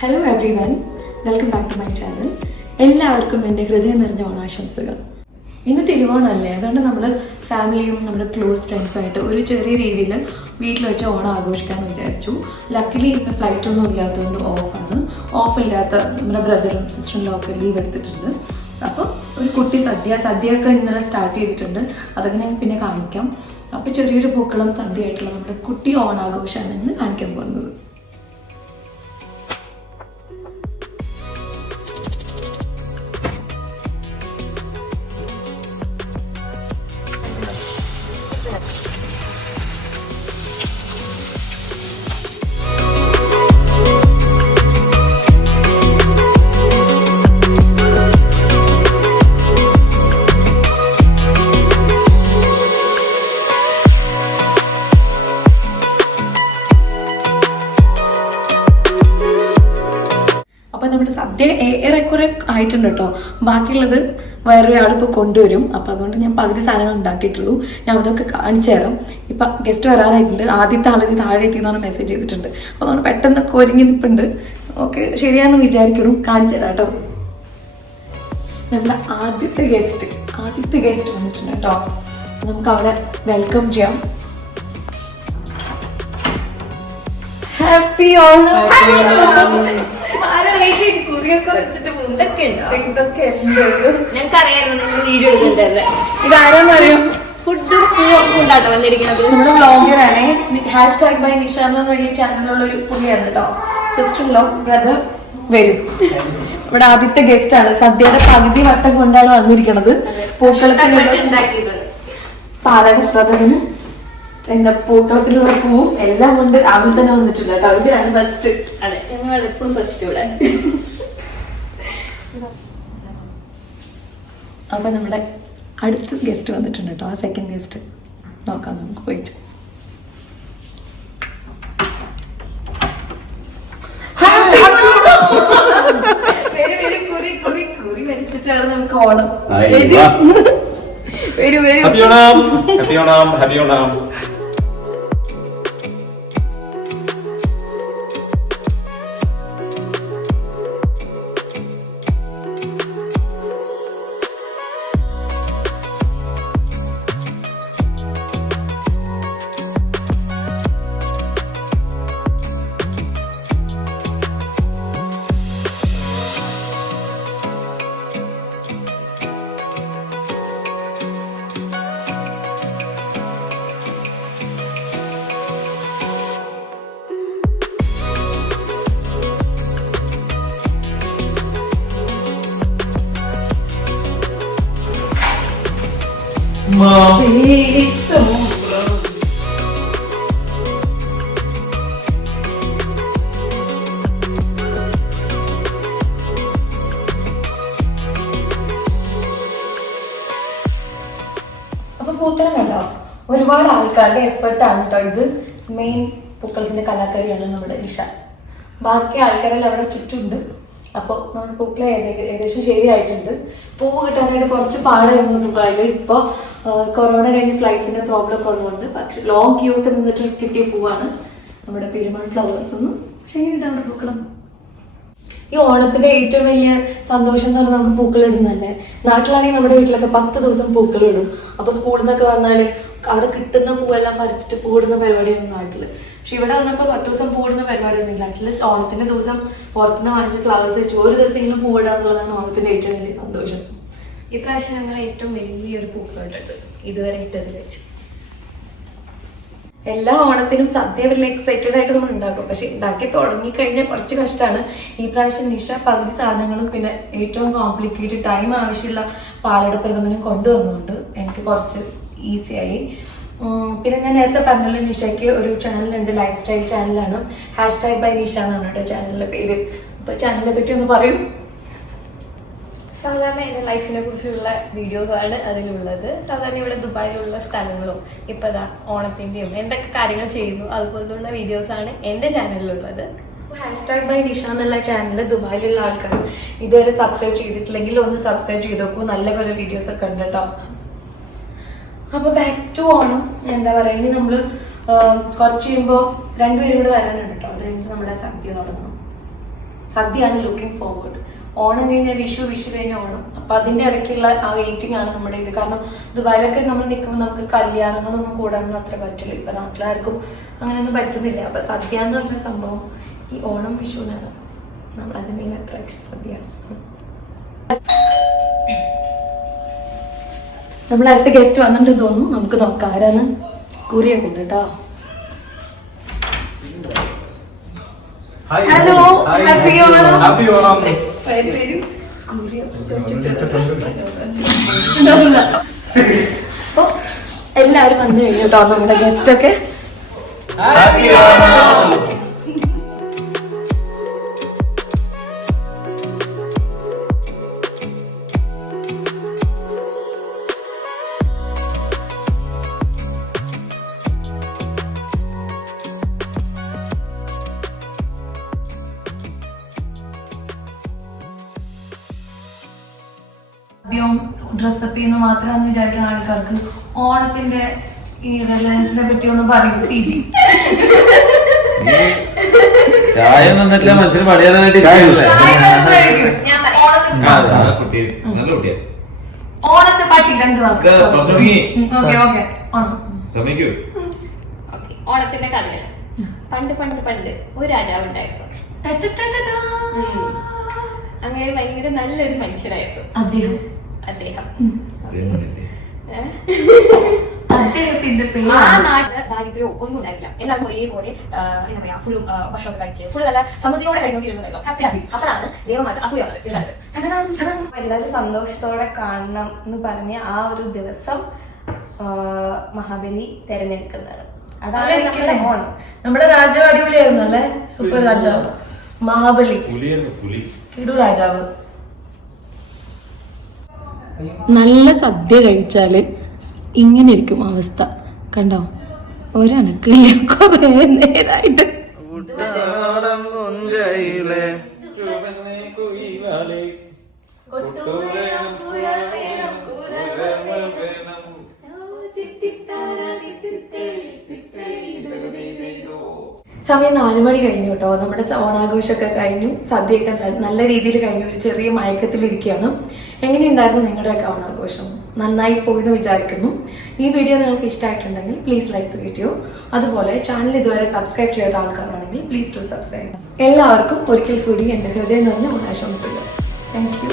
Hello everyone, welcome back to my channel. എല്ലാവർക്കും എൻ്റെ ഹൃദയം നിറഞ്ഞ ഓണാശംസകൾ. ഇന്ന് തിരുവോണമല്ലേ, അതുകൊണ്ട് നമ്മൾ ഫാമിലിയും നമ്മുടെ ക്ലോസ് ഫ്രണ്ട്സുമായിട്ട് ഒരു ചെറിയ രീതിയിൽ വീട്ടിൽ വെച്ച് ഓണം ആഘോഷിക്കാമെന്ന് വിചാരിച്ചു. ലക്കിലി ഇന്ന് ഫ്ലൈറ്റൊന്നും ഇല്ലാത്തതുകൊണ്ട് ഓഫില്ലാത്ത നമ്മുടെ ബ്രദറും സിസ്റ്ററും ഒക്കെ ലീവ് എടുത്തിട്ടുണ്ട്. അപ്പോൾ ഒരു കുട്ടി സദ്യയൊക്കെ ഇന്നലെ സ്റ്റാർട്ട് ചെയ്തിട്ടുണ്ട്. അതൊക്കെ ഞാൻ പിന്നെ കാണിക്കാം. അപ്പോൾ ചെറിയൊരു പൂക്കളം സദ്യയായിട്ടുള്ള നമ്മുടെ കുട്ടി ഓണാഘോഷമാണ് ഇന്ന് കാണിക്കാൻ പോകുന്നത്. അപ്പം നമ്മുടെ സദ്യ ഏറെക്കുറെ ആയിട്ടുണ്ട് കേട്ടോ. ബാക്കിയുള്ളത് വേറൊരാൾ ഇപ്പോൾ കൊണ്ടുവരും. അപ്പോൾ അതുകൊണ്ട് ഞാൻ പകുതി സാധനങ്ങൾ ഉണ്ടാക്കിയിട്ടുള്ളൂ. ഞാൻ അതൊക്കെ കാണിച്ചു തരാം. ഇപ്പം ഗസ്റ്റ് വരാനായിട്ടുണ്ട്. ആദ്യത്തെ ആളിന് താഴെ എത്തിയെന്നാണ് മെസ്സേജ് ചെയ്തിട്ടുണ്ട്. അപ്പോൾ അതുകൊണ്ട് പെട്ടെന്ന് ഒരുങ്ങി നിൽപ്പുണ്ട്. ഓക്കെ, ശരിയാണെന്ന് വിചാരിക്കണം. കാണിച്ചു തരാം കേട്ടോ. നമ്മുടെ ആദ്യത്തെ ഗസ്റ്റ് വന്നിട്ടുണ്ട് കേട്ടോ. നമുക്ക് അവിടെ വെൽക്കം ചെയ്യാം. ഹാപ്പി ഓണം. കുറിയൊക്കെ വെച്ചിട്ട് ഇതൊക്കെ ഞങ്ങൾക്കറിയായിരുന്നു നിങ്ങൾ വീഡിയോ എടുക്കുന്നുണ്ട്. ഇതാരെന്നറിയാം? ഫുഡും പൂവൊക്കെ ഉണ്ടാട്ടോ വന്നിരിക്കുന്നത്. നമ്മുടെ വ്ളോഗറാണ്. #by നിഷ എന്ന് പറഞ്ഞ ചാനലിലുള്ള ഒരു പുള്ളിയാണ് കേട്ടോ. സിസ്റ്റർ ലോ ബ്രദർ വരും. ഇവിടെ ആദ്യത്തെ ഗസ്റ്റ് ആണ്. സദ്യയുടെ പകുതി വട്ടം കൊണ്ടാണ് വന്നിരിക്കുന്നത്. പൂക്കളത്തിലുള്ള പാലട ബ്രദറിന് എന്താ പൂക്കളത്തിലുള്ള പൂവും എല്ലാം കൊണ്ട് രാവിലെ തന്നെ വന്നിട്ടുണ്ട് കേട്ടോ. ഇതിലാണ് ഫസ്റ്റ്. അതെ, ഞങ്ങൾ എപ്പോഴും ഫസ്റ്റ് ഇവിടെ. അപ്പൊ നമ്മുടെ അടുത്ത ഗസ്റ്റ് വന്നിട്ടുണ്ട് കേട്ടോ. ആ സെക്കൻഡ് ഗസ്റ്റ് നോക്കാം നമുക്ക് പോയിട്ട്. കുറി വെച്ചിട്ടാണ് നമുക്ക് ഓണം. വരൂ. അപ്പൊ പൂക്കളം കണ്ടോ, ഒരുപാട് ആൾക്കാരുടെ എഫേർട്ടാണ് കേട്ടോ ഇത്. മെയിൻ പൂക്കളത്തിന്റെ കലാകാരിയാണ് നമ്മുടെ നിഷ. ബാക്കി ആൾക്കാരെല്ലാം അവിടെ ചുറ്റുണ്ട്. അപ്പോൾ നമ്മുടെ പൂക്കളെ ഏകദേശം ശരിയായിട്ടുണ്ട്. പൂവ് കിട്ടാനായിട്ട് കുറച്ച് പാടായിരുന്നു പൂക്കളായിട്ട്. ഇപ്പോൾ കൊറോണ കഴിഞ്ഞ് ഫ്ലൈറ്റ്സിന്റെ പ്രോബ്ലം ഒക്കെ ഉള്ളതുകൊണ്ട് പക്ഷെ ലോങ് ക്യൂ ഒക്കെ നിന്നിട്ട് കിട്ടിയ പൂവാണ് നമ്മുടെ പെരുമാൾ ഫ്ലവേഴ്സ് എന്ന്. ശരിയാണ് നമ്മുടെ പൂക്കളം. ഈ ഓണത്തിന്റെ ഏറ്റവും വലിയ സന്തോഷം എന്ന് പറഞ്ഞാൽ നമുക്ക് പൂക്കൾ ഇടുന്നതല്ലേ. നാട്ടിലാണെങ്കിൽ നമ്മുടെ വീട്ടിലൊക്കെ 10 ദിവസം പൂക്കൾ ഇടും. അപ്പൊ സ്കൂളിൽ നിന്നൊക്കെ വന്നാല് അവിടെ കിട്ടുന്ന പൂവെല്ലാം പറിച്ചിട്ട് പൂടുന്ന പരിപാടിയാണ് നാട്ടില്. പക്ഷെ ഇവിടെ വന്നപ്പോൾ 10 ദിവസം പൂടുന്ന പരിപാടിയൊന്നും ഇല്ല. അറ്റ്ലീസ്റ്റ് ഓണത്തിന്റെ ദിവസം പുറത്തുനിന്ന് വാങ്ങിച്ച് ഫ്ലവേഴ്സ് വെച്ച് ഒരു ദിവസം ഇങ്ങനെ പൂവിടാന്നുള്ളതാണ് ഓണത്തിന്റെ ഏറ്റവും വലിയ സന്തോഷം. ഇപ്രാവശ്യം ഞങ്ങൾ ഏറ്റവും വലിയൊരു പൂക്കളുണ്ട് ഇതുവരെ ഇട്ടതിൽ വെച്ച്. എല്ലാ ഓണത്തിനും സദ്യ വലിയ എക്സൈറ്റഡ് ആയിട്ട് നമ്മൾ ഉണ്ടാക്കും. പക്ഷെ ഉണ്ടാക്കി തുടങ്ങിക്കഴിഞ്ഞാൽ കുറച്ച് കഷ്ടമാണ്. ഈ പ്രാവശ്യം നിഷ പകുതി സാധനങ്ങളും പിന്നെ ഏറ്റവും കോംപ്ലിക്കേറ്റഡ് ടൈം ആവശ്യമുള്ള പാലട പ്രഥമനും കൊണ്ടുവന്നുകൊണ്ട് എനിക്ക് കുറച്ച് ഈസിയായി. പിന്നെ ഞാൻ നേരത്തെ പറഞ്ഞല്ലോ, നിഷയ്ക്ക് ഒരു ചാനലുണ്ട്, ലൈഫ് സ്റ്റൈൽ ചാനലാണ്. #by നിഷ എന്നാണ് കേട്ടോ ചാനലിന്റെ പേര്. അപ്പൊ ചാനലിനെ പറ്റി ഒന്ന് പറയും. സാധാരണ എൻ്റെ ലൈഫിനെ കുറിച്ചുള്ള വീഡിയോസാണ് അതിലുള്ളത്. സാധാരണ ഇവിടെ ദുബായിലുള്ള സ്ഥലങ്ങളും ഇപ്പം ഓണത്തിൻ്റെയും എന്തൊക്കെ കാര്യങ്ങൾ ചെയ്യുന്നു അതുപോലുള്ള വീഡിയോസാണ് എൻ്റെ ചാനലിലുള്ളത്. #by നിഷ എന്നുള്ള ചാനൽ ദുബായിലുള്ള ആൾക്കാരും ഇതുവരെ സബ്സ്ക്രൈബ് ചെയ്തിട്ടില്ലെങ്കിൽ ഒന്ന് സബ്സ്ക്രൈബ് ചെയ്ത് നോക്കൂ. നല്ല കുറെ വീഡിയോസ് ഒക്കെ ഉണ്ട് കേട്ടോ. അപ്പൊ ബാക്ക് ടു ഓണം. എന്താ പറയാ, ഇനി നമ്മള് കുറച്ച് കഴിയുമ്പോൾ രണ്ടുപേരും കൂടെ വരാനുണ്ട് കേട്ടോ. അത് കഴിഞ്ഞിട്ട് നമ്മുടെ സദ്യ തുടങ്ങണം. സദ്യയാണ് ലുക്കിംഗ് ഫോർവേഡ്. ഓണം കഴിഞ്ഞാൽ വിഷു കഴിഞ്ഞ ഓണം. അപ്പൊ അതിന്റെ ഇടയ്ക്കുള്ള ആ വെയിറ്റിംഗ് ആണ് നമ്മുടെ ഇത്. കാരണം ദുബായിലൊക്കെ നമ്മൾ നിൽക്കുമ്പോൾ നമുക്ക് കല്യാണങ്ങളൊന്നും കൂടാനൊന്നും അത്ര പറ്റില്ല. ഇപ്പൊ നാട്ടിലാർക്കും അങ്ങനെയൊന്നും പറ്റുന്നില്ല. അപ്പൊ സദ്യ എന്ന് പറഞ്ഞ സംഭവം ഈ ഓണം വിഷുവിനാണ് നമ്മൾ അതിന്റെ മെയിൻ അട്രാക്ഷൻ സദ്യയാണ്. നമ്മുടെ അടുത്ത ഗസ്റ്റ് വന്നിട്ട് തോന്നുന്നു. നമുക്ക് നോക്കാം ആരാണ്. കുറിയൊക്കെ ഉണ്ട് കേട്ടോ. Hello, happy Onam. Happy Onam. അപ്പൊ എല്ലാരും വന്നു കഴിഞ്ഞു കേട്ടോ നമ്മുടെ ഗസ്റ്റ് ഒക്കെ. ആദ്യം ഡ്രസ്സപ്പ് ചെയ്യുന്ന മാത്രമാണെന്ന് വിചാരിക്കുന്ന ആൾക്കാർക്ക് ഓണത്തിന്റെ ഈ റിലയൻസിനെ പറ്റി ഒന്ന് പറയൂ. CG ചായ തന്നിട്ടില്ല, മനുഷ്യന് പണിയാനായിട്ട് ഓണത്തെ പറ്റി 2 വാക്ക്. ഓണത്തിന്റെ കഥകൾ. പണ്ട് പണ്ട് പണ്ട് ഒരു രാജാവ് ഉണ്ടായിരുന്നു. അങ്ങനെ ഭയങ്കര നല്ലൊരു മനുഷ്യനായിരുന്നു അദ്ദേഹം. അദ്ദേഹത്തിന്റെ പേര് ആ നാട്ടില് ദാരിദ്ര്യവും ഒന്നും ഉണ്ടായില്ല. എല്ലാവരും ഒരേപോലെ എന്താ പറയാ ഫുള്ളും ഭക്ഷണമൊക്കെ കഴിച്ച് ഫുൾ നല്ല സമൃദ്ധിയോടെ കഴിക്കൊണ്ടിരുന്നല്ലോ. ഹാപ്പി അപ്പോഴാണ് ദൈവമാർക്ക് അസൂയ എല്ലാവരും സന്തോഷത്തോടെ കാണണം എന്ന് പറഞ്ഞ ആ ഒരു ദിവസം മഹാബലി തെരഞ്ഞെടുക്കുന്നതാണ്. അതാണ് നമ്മുടെ ഓണം. നമ്മുടെ രാജാവ് അടിപൊളിയായിരുന്നു അല്ലേ? സൂപ്പർ രാജാവ് മഹാബലി, കിടു രാജാവ്. നല്ല സദ്യ കഴിച്ചാല് ഇങ്ങനെ ഇരിക്കും അവസ്ഥ. കണ്ടോ, ഒരനക്കില്ല കൊറേ നേരായിട്ട്. സമയം 4 മണി കഴിഞ്ഞു കേട്ടോ. നമ്മുടെ ഓണാഘോഷമൊക്കെ കഴിഞ്ഞു, സദ്യയൊക്കെ നല്ല രീതിയിൽ കഴിഞ്ഞു. ഒരു ചെറിയ മയക്കത്തിലിരിക്കുകയാണ്. എങ്ങനെയുണ്ടായിരുന്നു നിങ്ങളുടെയൊക്കെ ഓണാഘോഷം? നന്നായി പോയെന്ന് വിചാരിക്കുന്നു. ഈ വീഡിയോ നിങ്ങൾക്ക് ഇഷ്ടമായിട്ടുണ്ടെങ്കിൽ പ്ലീസ് ലൈക്ക് ദ വീഡിയോ. അതുപോലെ ചാനൽ ഇതുവരെ സബ്സ്ക്രൈബ് ചെയ്യാത്ത ആൾക്കാരാണെങ്കിൽ പ്ലീസ് ടു സബ്സ്ക്രൈബ്. എല്ലാവർക്കും ഒരിക്കൽ കൂടി എൻ്റെ ഹൃദയം നിറഞ്ഞ ഓണാശംസകൾ. Thank you.